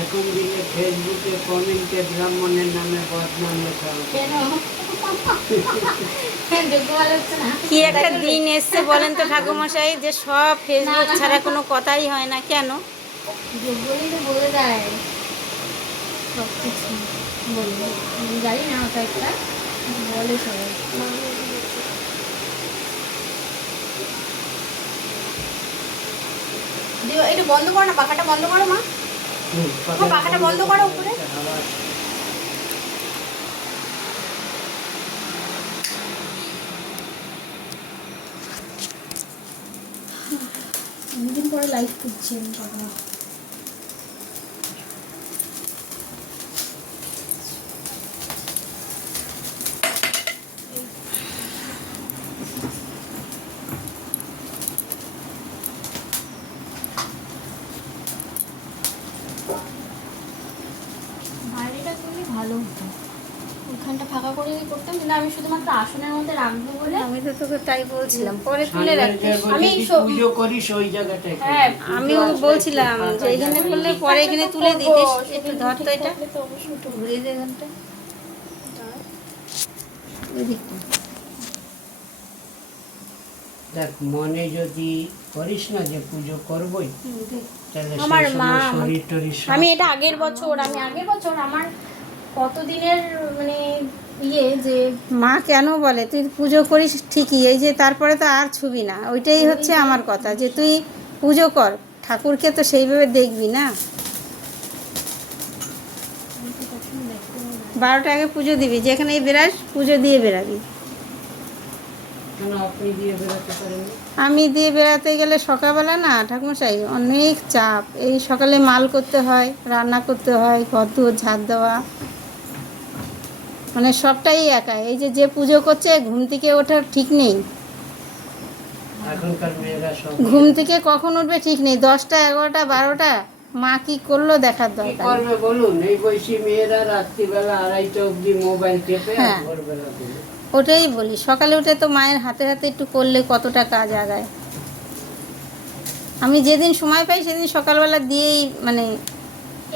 এখন দিনে ফেসবুকে কমেন্টে ব্রাহ্মণের নামে বদনাম লেখা হচ্ছে। কেন যোগ্য ভালো হচ্ছে না? কি একটা দিন এসছে বলেন তো ঠাকুরমশাই, যে সব ফেসবুক ছাড়া কোনো কথাই হয় না কেন? যোগ্যই তো বলে দেয় সব কিছু, বলবো আমি জানি না ওটা একটা বলে সবাই। দিও এটা বন্ধ করো না, পাখাটা বন্ধ করো মা। পাখাটা বন্ধ করো উপরে। অনেকদিন পরে লাইভ করছি আমি বাবা। বাইরেটা করলে ভালো হতো, ওখানটা ফাঁকা করে করতাম, কিন্তু আমি শুধুমাত্র আসনের মধ্যে রাখবো বলে। আমি তো তোকে তাই বলছিলাম, পরে তুলে রাখিস। আমি পুজো করিস ওই জায়গাটায়। হ্যাঁ আমিও বলছিলাম যে এখানে করলে পরে এখানে তুলে দিতিস। একটু ধর তো এটা, তো অবশ্যই একটু ঘুরিয়ে দে এখানটা, ওই দিকটা। দেখ, মনে যদি করিস না যে পুজো করবই, তাহলে আমার সেই মা সময় শরীর টরীর সব- আমি আগের বছর আমার কতদিনের মানে যে মা কেন বলে তুই পুজো করিস ঠিকই, এই যে তারপরে তো আর ছবি না, ওইটাই হচ্ছে আমার কথা, যে তুই পুজো কর, ঠাকুরকে তো সেইভাবে দেখবি না। 12টা আগে পুজো দিবি, যেখানেই বেরাস পুজো দিয়ে বেরাবি। কেন আপনি দিয়ে বেরোতে পারেন না? আমি দিয়ে বেড়াতে গেলে সকালবেলা না ঠাকুমশাই অনেক চাপ, এই সকালে মাল করতে হয়, রান্না করতে হয়, ঘর দুয়ার ঝাড় দেওয়া, মানে সবটাই একা। এই যে যে পুজো করছে ঘুম থেকে ওঠার ঠিক নেই, এখনকার মেয়েরা সব ঘুম থেকে কখন উঠবে ঠিক নেই, 10টা 11টা 12টা, মা কি করলো দেখার কি দরকার। করবে বলুন? এই বয়সী মেয়েরা রাত্রিবেলা 2:30 অবধি মোবাইল টেপে আর হ্যাঁ। ভোরবেলা দিলে। ওটাই বলি, সকালে উঠে তো মায়ের হাতে হাতে একটু করলে কতটা কাজ আগায়। আমি যেদিন সময় পাই সেদিন সকালবেলা দিয়েই মানে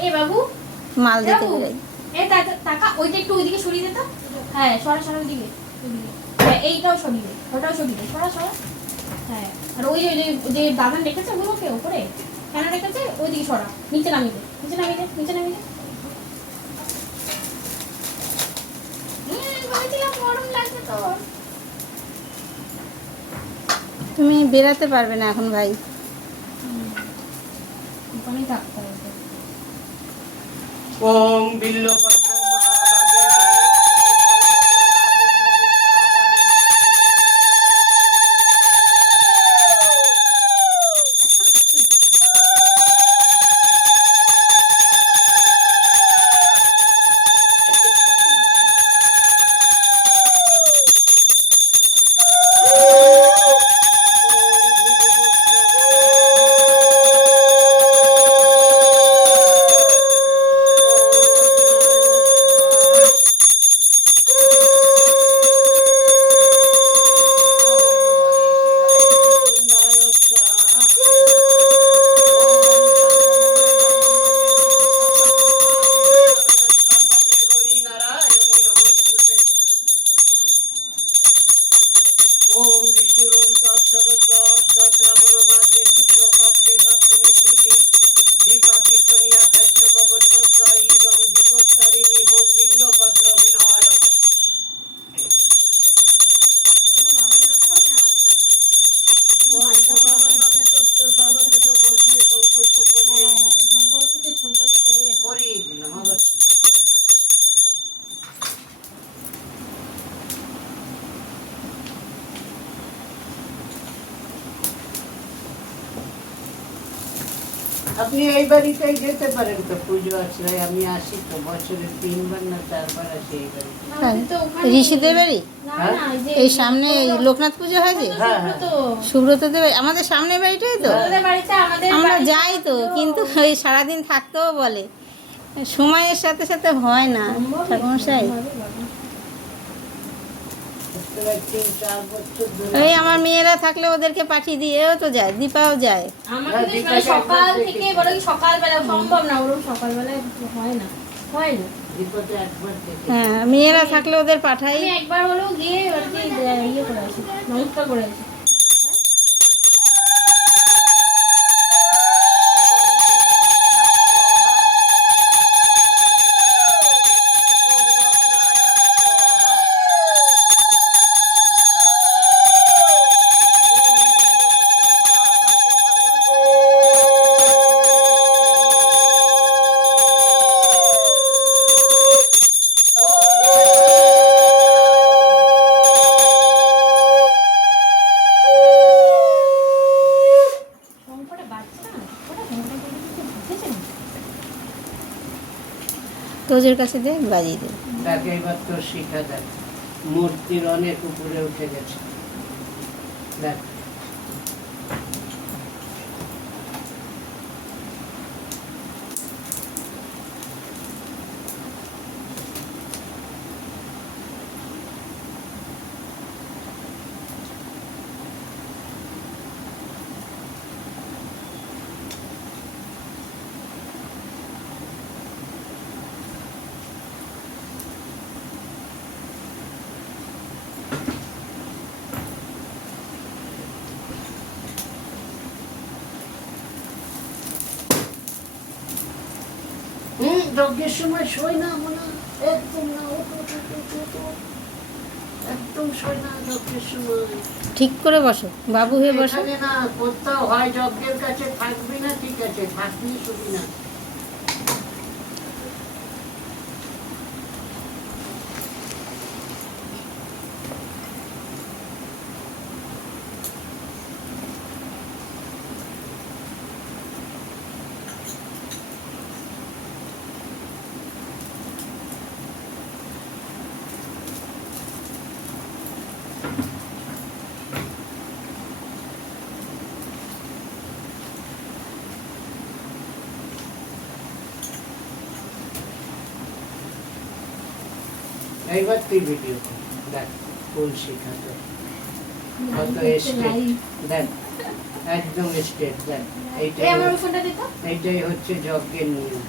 এ বাবু মাল দিতে বেরাই। টাকা ওইটা একটু ওইদিকে সরিয়ে দে তো। হ্যাঁ সরা ওইদিকে ওইদিকে। হ্যাঁ এইটাও সরিয়ে দে, ওটাও সরিয়ে দে, সরা। হ্যাঁ আর ওই যে দাদা রেখেছে ওগুলোকে উপরে কেন রেখেছে ওইদিকে সরা, নিচে নামিয়ে দে। বলেছিলাম গরম লাগছে তোর। তুমি বেরাতে পারবে না এখন ভাই। ওখানেই থাকতে হবে। ওম বিল্লপত্র মহাভাগে ওম বিষ্ণুরোম তৎসদশ্রাবণ মাসে শুক্লপক্ষে সপ্তমী তিথি দীপাকীর্তনিয়া কাশ্যপ গোত্রস্য ইদং বিপত্তারিণী হোম বিল্লপত্র বিনয়। তোর বাবার নামে তো তোর বাবাকে তো বসিয়ে সংকল্প করিয়ে দিলাম আবার। আপনি এই বাড়িতেই যেতে পারেন তো পুজো আশ্রয়। আমি আসি তো বছরে 3 বার না 4 বার আসি এই বাড়িতে। ঋষিদের বাড়ি এই সামনে লোকনাথ পুজো হয় যে হ্যাঁ হ্যাঁ সুব্রত দেব আমাদের সামনের বাড়িটাই তো। আমাদের আমরা যাই তো, কিন্তু ওই সারাদিন থাকতেও বলে, সময়ের সাথে সাথে হয় না ঠাকুমশাই। প্রায় 3-4 বছর ধরে। এই আমার মেয়েরা থাকলে ওদেরকে পাঠিয়ে দিয়ে এও তো যায়, দীপাও যায়। আমার হ্যাঁ, কিন্তু দীপাকে সকাল একবার থেকে দেখেছি। বলো কি সকালবেলা সম্ভব না, ওরকম সকালবেলায় হয় না, হয় না। দীপতে একবার দেখে। হ্যাঁ, মেয়েরা থাকলে ওদের পাঠাই। আমি একবার হলেও গিয়ে আর কি ইয়ে করে আসি, নমস্কার করে আসি। শঙ্খটা বাজছে না, ওটা ঘন্টা করে কিছু বুঝেছে না। তোজের কাছে দে, বাজিয়ে দে। দেখ এবার তো শিখা দেখ, মূর্তির অনেক উপরে উঠে গেছে দেখ। যজ্ঞের সময় শোয় না মনে, একদম না, ওঠ, ওঠ, ওঠ, ওঠ, ওঠ, ওঠ। একদম শোয় না যজ্ঞের সময়। ঠিক করে বসো, বাবু হয়ে বসো। এখানে না, কোথাও হয় যজ্ঞের কাছে থাকবি না, ঠিক আছে, থাকবি শুবি না। এইবার তুই ভিডিও কর, দেখ ফুল শিখাতে কত স্টেট, দেখ একদম স্টেট, দেখ এই এইটাই আমার ওই ফোনটা দে তো। এইটাই হচ্ছে যজ্ঞের নিয়ম।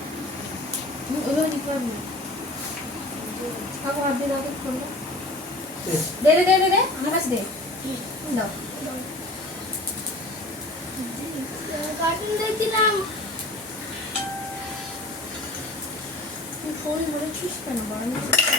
ওইভাবে দিতে পারবি না। কাকু হাত দিয়ে দাও তো ফোনটা। দে দে দে দে দে, আমার কাছে দে। দাও। কার্টুন দেখছিলাম। তুই ফোন ধরেছিস কেন? বারণ করছিস।